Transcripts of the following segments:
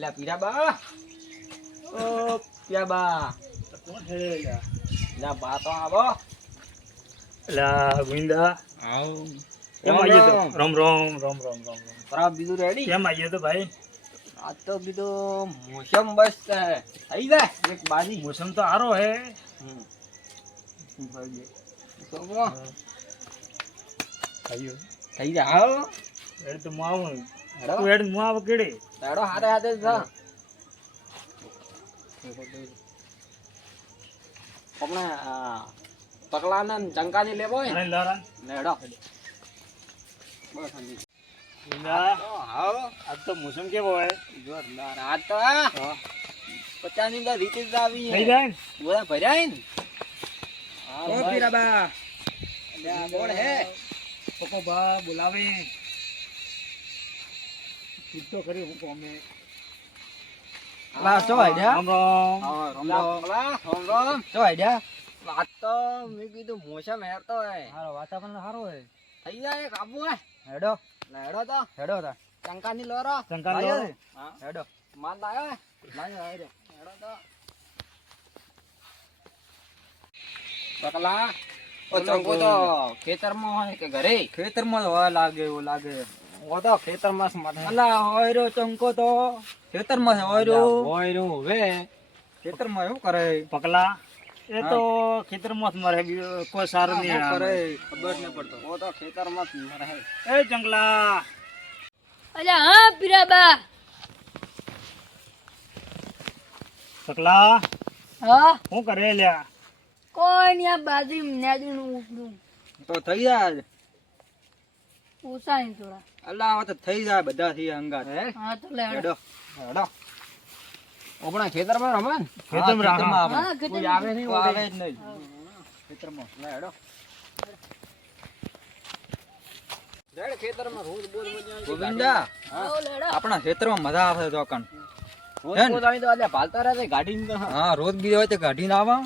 લે પીરાબા ઓ પીરાબા કોણ છે યાર? લે બા તો આવો લા ગુંદા આવ કેમ આવ્યો તો? રામ રામ રામ રામ રામ રામ. ખરાબ બીજું રેડી કેમ આવ્યો તો ભાઈ? આ તો બીજું મોસમ બસ થઈ જાય એક બાજી મોસમ તો સારો હે. તો આવ્યો થઈ જાય આવો એડ તો હું આવું. હેડો તું એડ હું આવું કેડે? હેડો હાથે હાથે જ થા. આપણે પકલાને ચંકાની લેવો હોય અરે લારા ને હેડો બસ સમજી ગુંદા આવો આજ તો મોસમ કેવો હે? જોરદાર આ તો 50 ની અંદર રીતે જ આવી થઈ જાય ને? બોલા ભર્યા ને હા ઓ ભાઈ. પીરાબા લે બોલ હે પપ્પા બા બોલાવે તું તો કરી હું કોમે. લા ચો આઈડિયા રામ રામ. હા રામ રામ ચો આઈડિયા વાત તો મેં કીધું મોસમ હેરતો હે હારો વાતાવરણ સારો હે. થઈ જાય કાબુ હે હેડો લે હેડો તો હેડો તા ચંકાની લોરો ચંકાન લાયો લો. છે? હા હેડો માલ લાયો હે લાયો હે રે હેડો તો પકલા ઓ ચંકો તો ખેતરમાં હોય કે ઘરે ખેતરમાં હોય લાગે એવું લાગે. ઓ તો ખેતરમાં જ માથે અલા હોય રહ્યો ચંકો તો ખેતરમાં છે હોય રહ્યો. હોય રહ્યું હવે ખેતરમાં એવું કરે પકલા એ તો ખેતરમાં જ મરે બીજું કોઈ સારું નહીં શું કરે આવે. ખબર નહીં પડતો ઓ તો ખેતરમાં જ મરે હે એ ચંગલા અલ્યા હા પીરાબા. પકલા હા શું કરે લ્યા? કોઈ નહીં આ બાજુ નેદુનું ઉપડું તો થઈ જાય. ઓછાઈ થોડા. અલા હવે તો થઈ જાય બધા થી અંગાત હે. હા તો લે હેડો હેડો આપણા ખેતરમાં રમે ને ખેતરમાં આપણે. હા કોઈ આવે નહીં કોઈ આવે આવે જ નહીં ખેતરમાં. લે હેડો રેડ ખેતરમાં રોજ બોલ મજા ગોવિંદા આવો લેડો. આપણા ખેતરમાં મજા આવે તો કણ. રોજ હે ને? બોલ આવી તો આલે ભાલતા રહે ગાડી ને હા રોજ બીજો હોય તો કાઢીને આવા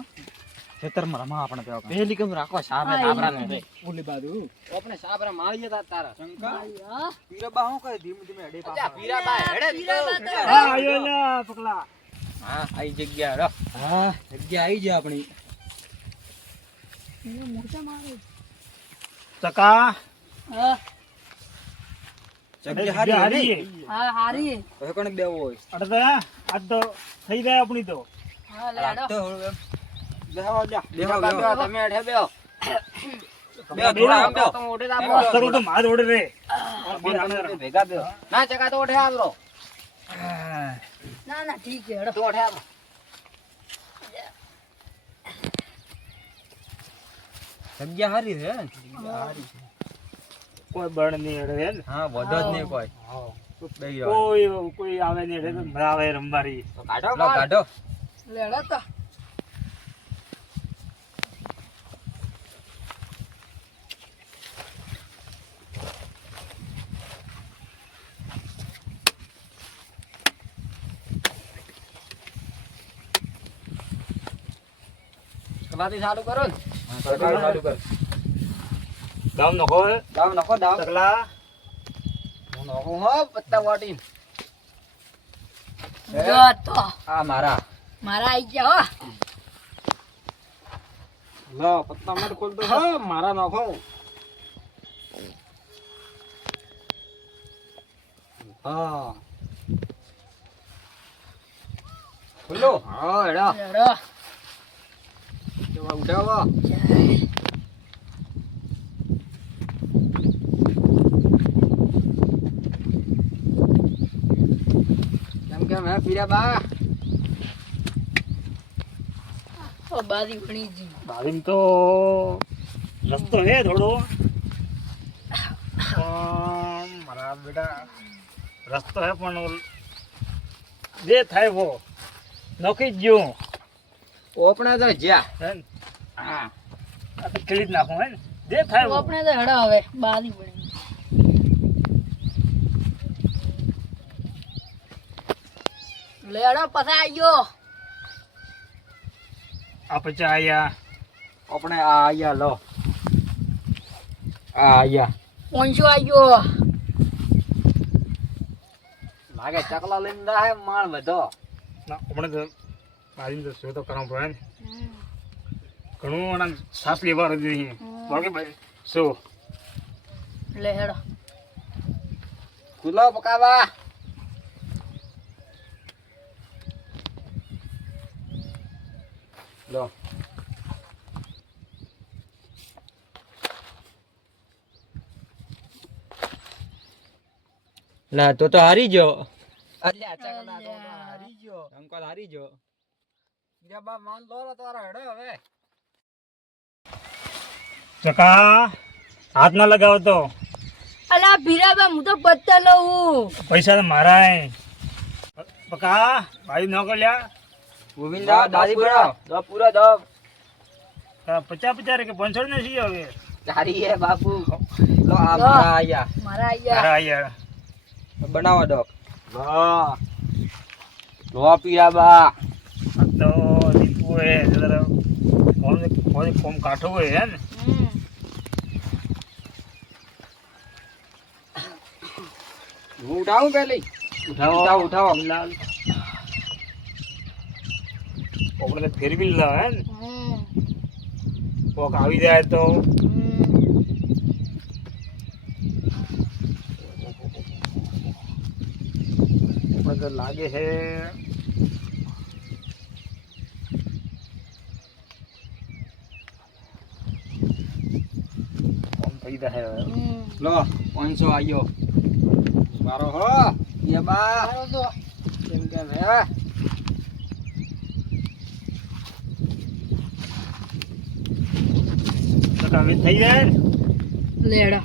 ખેતરમાં રમા આપણે તો કણ. પેલી કમ રાખો સાબરે હા, સાબરા ઈ. ને ઓલી બાજુ આપણે સાબરા મારીએ તા તારા શંકા હા પીરબા હું કહે ધીમે ધીમે હેડે અચ્છા પીરાબા હેડે પીરાબા તો હા આયો લ્યા પકલા. હા આઈ જગ્યા રો હા જગ્યા આવી જાય આપણી. એ મોટા મારે. ચકા હા જગ્યા હારી હારી હા હારી. હવે કોને બેવો હોય અડધા આજ તો થઈ જાય આપણી તો. હા લેડો. તો હવે બેહો લ્યા બેહો, બેહો બેહો. તમે હેઠે બેહો બે થોડા આમ બેહો. તમે ઓઢે આ દાબો કરું તો માર ઓડે રે. ભેગા બેહો ના ચકા તો ઓઢે આવરો ના ના ઠીક છે હેડો. તો ઓઢે આવો જગ્યા હારી છે કોઈ બળ નહીં અડે હે ને. હા વધો જ નહીં કોઈ હા. બેહી રહો. કોઈ આવે નહીં એટલે તો મજા આવે રમવાની. તો કાઢો લો કાઢો લેડો તો. કલાથી ચાલુ કરો ને ચાલુ કર. દાવ નખો હે. દાવ નખો દાવ ચકલા હું નખો હો પત્તા વાટી જો તો આ મારા મારા આઈ ગયા હો. લો પત્તા મત ખોલતો હો મારા નખો હા ખુલ્લો હા એડા લેડો. ઉઠાવો કેમ હે પીરાબા ઓ બારી ભણી જી. ભાવીને તો રસ્તો હે થોડો પણ મારા બેટા રસ્તો હે પણ જે થાય વો નોખી જ ગયો ઓપણે તો જ્યા હે ને. હા આ તો ખીલી જ નાખું હે ને જે થાય વો. આપણે તો હેડો હવે બારી ભણી. લેડો પછી આયો. આ પછી આયા આપણે આ આયા લો આ આયા પોંચો આયો. લાગે ચકલા લઈને જાય માણ બધો. ના હમણાં તો બાજુ તો શું તો કરવું પડે ને ઘણું આના સાસ લેવા રહી બાકી ભાઈ શું લે હેડો ખુલ્લો પકાવા. લો ના તો હારી ગયો. અલ્યા ચકલા તો હારી ગયો. અંકલ હારી ગયો. હીરાબા માન લો તારો હેડો હવે. ચકા હાથ ના લગાવો તો અલા ભીરાબા હું તો પત્તા લઉં. પૈસા તો મારા પકા બાજુ ન લ્યા ગોવિંદા દાદી પૂરા દો પૂરા દો. 50 કે 500 ને છીએ હવે તારી હે બાપુ. લો આ મારા આયા. મારા આયા મારા યાર બનાવો દો. હા લો પીરાબા. તો દીપુ હે જરા કોમ કાઠો હોય હે ને હું ઉઠાવું પેલી. ઉઠાવો ઉઠાવો. લાલ આપણે ફેરવી લા હે ને કોક આવી જાય તો મને તો લાગે છે કોમ થઈ જાય હવે. લો 500 આયો મારો હો પીરાબા. કેમ કેમ હે તો હવે થઈ જાય ને લે હેડો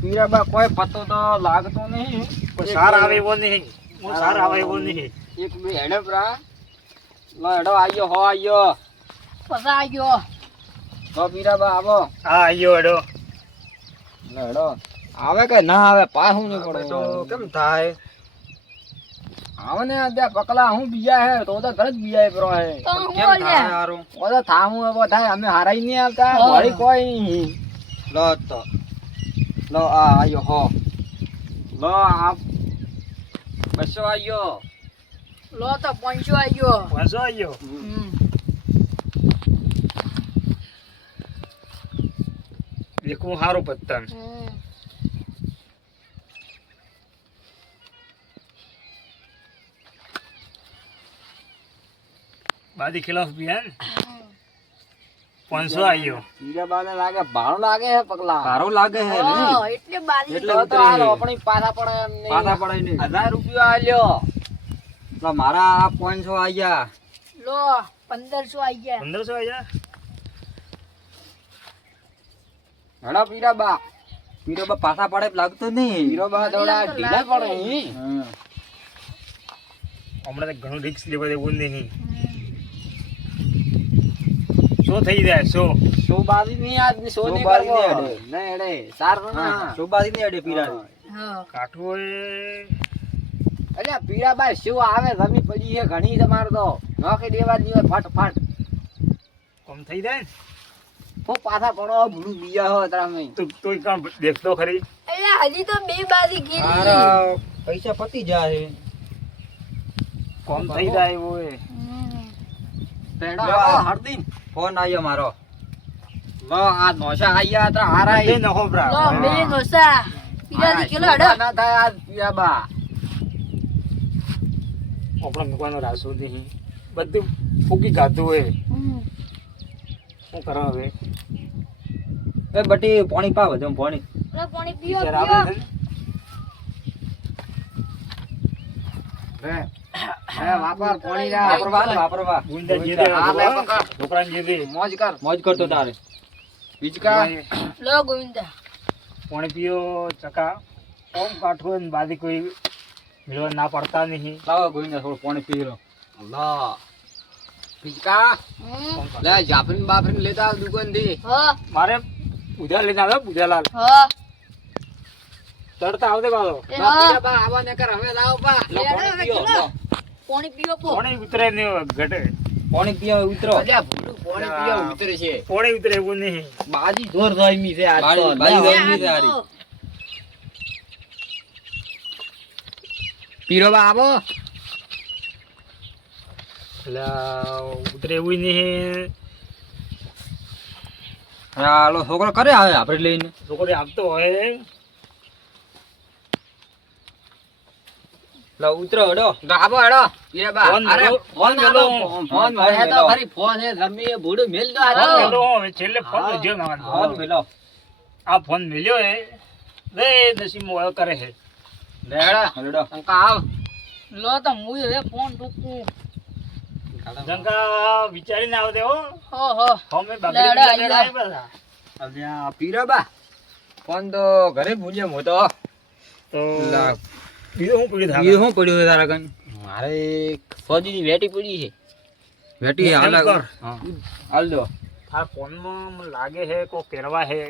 પીરાબા કોઈ પતો તો લાગતો નહીં. કોઈ સાર આવે એવો નહીં સાર આવે એવો નહીં એક બે હેડે પ્રા. લો હેડો આયો હો આયો. પસા આયો તો પીરાબા આવો. હા આયો હેડો લો હેડો. આવે કે ના આવે પાછું નહીં પડે તો કેમ થાય. આવે ને ત્યાં પકલા હું બીજા હે તો ઘર જ બીજા પ્રો હે. તો હું બોલ્યા હારું ઓલો થામું એવો થાય અમે હારાઈ નહીં આવતા. હા. વળી કોઈ નહીં. લો તો લો આ આયો હો. લો આ 200 આયો. લો તો 500 આયો વાંચો આયો દેખું સારું પત્તન બાદી ખિલાફ બી હે ને 500 આયો પીરાબાને લાગે ભાડું લાગે હે પગલા. સારું લાગે હે ને હા, એટલે બારી એટલે તો ઉતરી. હાલો આપણી પાછા પડે એમ નહીં. પાછા પડાય નહીં. 1000 રૂપિયા આલ્યો. લો મારા 500 આયા. લો 1500 આયા 1500 આયા હેડો પીરાબા. પીરો પાછા પડે એમ લાગતું નહીં. પીરાબા થોડા ઢીલા પડે હી. હા. હમણાં તો ઘણું રિક્સ લેવા દેવું નહીં શું થઈ જાય શું શોબાદી નહીં આજ ની સોની શોબાદી કરવો. નહીં હેડે. નહીં હેડે. સાર ના. હા, શોભાજી ની અડે પીરા. હા કાઠું અલ્યા પીરાબા શું આવે જમી પડી છે ઘણી તમારે તો નોખી દેવા જ નહીં હોય ફટ. કોમ થઈ જાય ને હું પાછા પડો ભૂલું બીજા હો તમે. તું કામ દેખતો ખરી એટલે હજી તો બે બારી ગીરી મારા પૈસા પતી જાય. કોમ થઈ જાય એવું એ પેડો લો, આવો હરદીન. ફોન આવ્યો મારો. લો આ નોશા આયા તો હારાય. બધે નખો ભરા. લો બે નોસા પીરાથી કિલો હડો ના થાય આજ પીરાબા. આપણે મૂકવાનો રાસો નહીં બધું ફૂકી ખાતું હોય શું કરો હવે એ બટી પાણી પાવ જમ પાણી. લો પાણી પીઓ જરા પીઓ આવે છે ને હે વાપર પાણી રા. વાપરવા ને વાપરવા. ગુંદા જે દે આ લે પકડ. છોકરાને જે દે મોજ કર. મોજ કરતો તારે. બીજકા લો ગોવિંદા પાણી પીઓ ચકા કોમ કાઠું હોય ને બાદી કોઈ મેળવા ના પડતા નહીં લાવો ગોવિંદા થોડું પાણી પી લો. લો બીજકા લે જાફરીન બાફરીન લેતા આવ દુકાન થી. હા મારે પૂજા લઈને આવ્યો પૂજાલાલ હા તરતા આવતે પાછો એ હા પીરાબા આવા ને કર હવે લાવ બા. લો, પાણી પીઓ, લો. પાણી પીઓ પો પાણી ઉતરે નહીં ઘટે પાણી પીવા ઉતરો. અલ્યા ભૂલું પાણી પીવા ઉતરે છે. પાણી ઉતરે એવું નહીં બાજી જોર જોઈમી છે આજ તો. બાજી લે, જોઈમી છે. આ હારી. તો પીરોબા આવો. એટલે ઉતરે એવું નહીં. હાલો છોકરો કરે આવે આપણે લઈને. છોકરી આપતો હોય. લો ઉતરો હેડો. આવો હેડો પીરોબા. ફોન અરે મેલો, ફોન મેલો. ફોન હે તો મેલો. ખરી ફોન હે રમી ભૂડું મેલ દો આ ફોન તો. મેલો, હવે છેલ્લે ફોન મેલ્યો મારો. ફોન મેલો. આ ફોન મેલ્યો હે રે નસીબમાં હવે કરે છે. લે હેડો હેડો. અંકા આવ. લો તો હું હવે ફોન ટૂંકું. જંકા વિચારીને આવતે હો. ઓહો હમે લેડા, બાગડી લેડા. લેડા બધા. અલ્યા પીરોબા ફોન તો ઘરે ભૂલ્યો હું તો. તો લા. બીજું શું પડ્યું થાક? એ શું પડ્યું છે તારા કન? મારે ફોજીની વેટી પડી છે. વેટી એમ હાલ કર. હા હાલ દો. આ ફોનમાં મને લાગે છે કોઈ પહેરવા છે.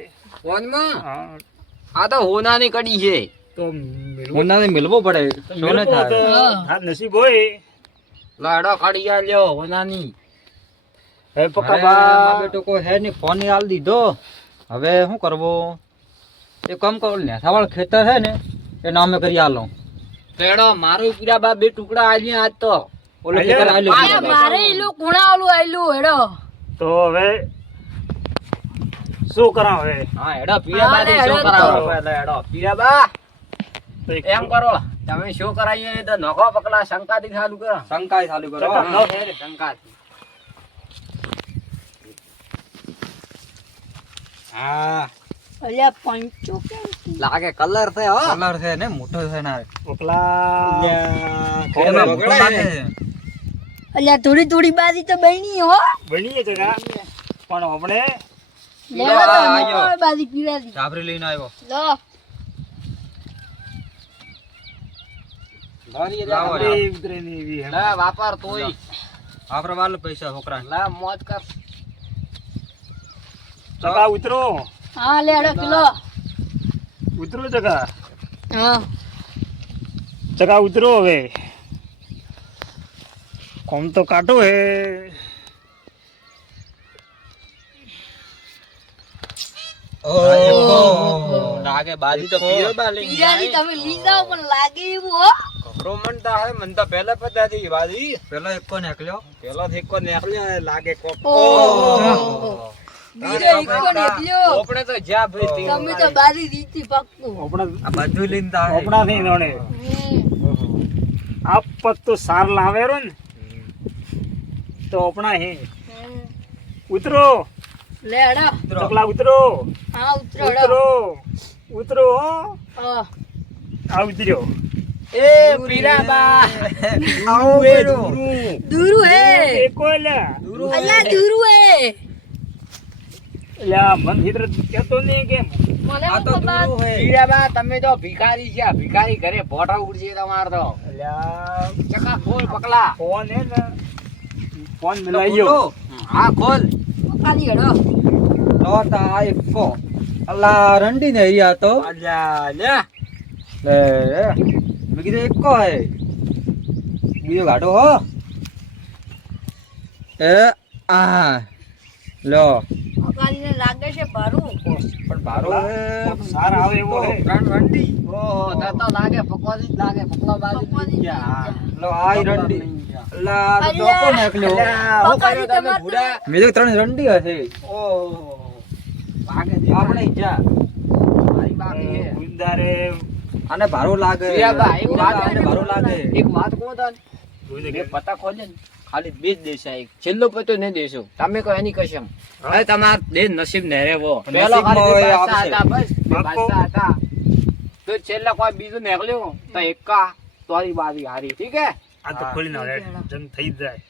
ફોનમાં હા, આ તો હોનાની કડી છે. તો મેળવું હોનાને મિલવો પડે. સોને મેળવું તો થાય. થાક નસીબ હોય. લાડો કાઢી આ લ્યો હોનાની. હે અરે, પક્કા મારા બા બેટો કોઈ હે નહીં ફોન હાલ દીધો. હવે શું કરવો? એ કામ કરો ને સવાળ ખેતર છે ને એ નામે કરી આલો. તેડો મારું પીરા બા બે ટુકડા આલી આજ તો. ઓલો ખેતર આલ્યો આ પીરા બા. મારે એલું કુણા ઓલું આયલું હેડો. તો હવે શું કરા હવે? હા હેડો પીરા બા હા, શું હેડો કરાવો તો. પહેલા હેડો પીરા બા. તો એક એમ કરો તમે શું કરાવીએ એ તો નખો પકડા શંકાથી ચાલુ કરો. શંકા ચાલુ કરો. શંકા, હા, શંકાથી. હા અલ્યા પંચો કેમ કી? લાગે કલર છે હો. કલર છે ને મોટો છે ને. પકલા ખેતરમાં મોટો લાગે છે. અલ્યા થોડી થોડી બાજી તો બની હો. બનીએ જગા પણ આપણે લેવા તો આયો. નકો બાજી પીરાજી. ચાપરી લઈને આવ્યો. લો આપણે ઉતરે નહીં એવી એમ. લે વાપર તોય વાપર વાલો પૈસા છોકરા. લે મોજ કર. જગા ઉતરો હા લે હેડો કિલો. ઉતરો જગા હા જગા ઉતરો હવે. કોમ તો કાટો હે. લાગે બાજી તો પીરો બા લઈને પીરાજી તમે લઈ જાઓ પણ લાગે એવું હો. ખબરો મનતા હે મન તો પહેલા પતા હતી બાજી. પેલો એકો નીકળ્યો. પેલો એકો નીકળ્યો લાગે કોક. ઓહો. બીજો ઈકો નીકળ્યો. આપણે તો જ્યાં ભાઈ તમે તો બાજી રીતી પક્કું. આપણા આ બધું લઈને તા આપણા થી નોણે આ પત તો સાર લાવેરો ને તો આપણા હે. ઉતરો લે હેડો. ટકલા ઉતરો હા ઉતરો હેડો. ઉતરો ઉતરો હો. હા આ ઉતર્યો. એ પીરા બા આવો બેરો. દૂરું હે. એકો એલા અલ્યા દૂરું હે. એલા મન હિત્ર કેતો નહીં કેમ? મને આ તો ખબર. દૂરું હે. પીરા બા તમે તો ભિખારી છે. ભિખારી ઘરે ભોટા ઉડશે તમાર તો. એલા ચકા ખોલ પકલા. ફોન હે ને ફોન મિલાયો. હા ખોલ. ખાલી હેડો. નોતા એકો. અલ્લા રંડી ને રિયા તો. અલ્યા લે. લે મેં કીધું એકો હે. બીજો ગાડો હો. એ આ લો. ખાલી લાગે છે ભરું. પણ બારો સાર આવે એવો હે. રંડી. ઓહો તા તો લાગે પકવાજી જ લાગે. પકવા બાજી ગયા. લો આઈ રંડી. અલ્લા તો અલ્યા. કોણ એકલ્યો. હું કર્યું તમે ભૂડા? મેં તો ત્રણ રંડી હશે. ઓહો ભાગે દે. આપણે જા. મારી બાકી હે. ગુંદારે આને ભારો લાગે. એક વાત આને ભારો લાગે. એક વાત કહું તને. ગુંદે એ પતા ખોલે ને ખાલી બે જ દેશા એક છેલ્લો પતો નહીં દેશો તમે કહો એની કસમ હવે તમાર દે નસીબ ને રેવો પેલો ખાલી બે બાદશાહ હતા બસ બે બાદશાહ હતા તો છેલ્લા કોઈ બીજું નીકળ્યું તો એકા તોરી બાજી હારી ઠીક હે આ તો ખોલી ના જંગ થઈ જાય.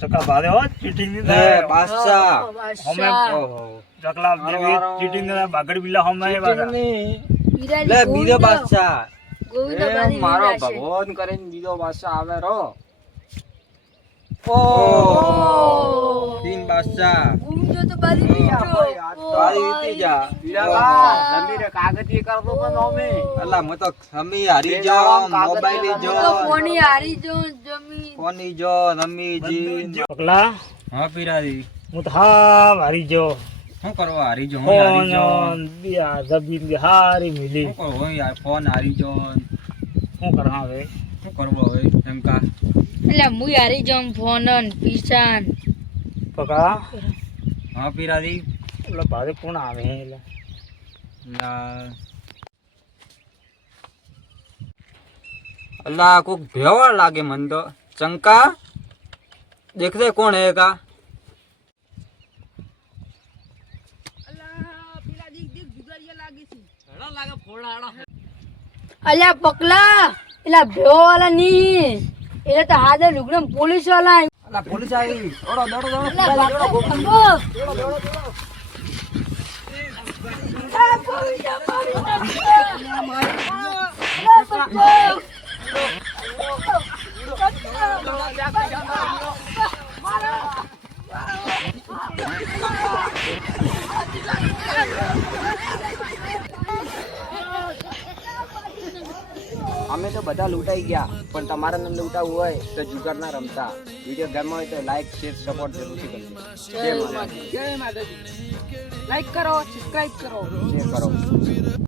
ચકા બાદે હો ચીટિંગ ની થાય. બાદશાહ. હમે ચકલા દેવી ચીટિંગ ના બાગડ બિલ્લા હમે એ બાગા. લે બીજો બાદશાહ. ગોવિંદ મારો ભગવાન કરીને બીજો બાદશાહ આવે રો. ઓ તીન બાદશાહ. તો બાજી તારી વીતી જા. પીરાબા જમીરે કાગજી કરતો પણ અમે. અલા મો તો સમી હારી જાઓ મોબાઈલ જો. કોની હારી જો જમી કોની જો રમી જી. ચકલા હા પીરાજી. હું તો હા હારી જો શું કરવા હારી જો હું હારી જો ફોન બિયા જબીન બી હારી મિલી શું કરવો યાર ફોન હારી જો શું કરા હવે શું કરવો હવે એમ કા એટલે હું હારી જાઉં ફોન પીસાન પકા હા પીરાજી ઓલા ભારે કોણ આવે એટલે અલ્લાહ કોક ભેવળ લાગે મન તો ચંકા દેખતે કોણ હે કા અલ્યા પકલા એલા ભેવો વાળા ની એટલે તો હાજર લુગડમ પોલીસ વાળા અલ્લાહ પોલીસ આવી દોડો દોડો દોડો અમે તો બધા લૂંટાઈ ગયા પણ તમારે ન લૂંટાવું હોય તો જુગાર ના રમતા. વિડીયો ગમ્યો હોય તો લાઈક શેર સપોર્ટ જરૂરથી કરજો. જય માતાજી. લાઈક કરો સબસ્ક્રાઇબ કરો શેર કરો.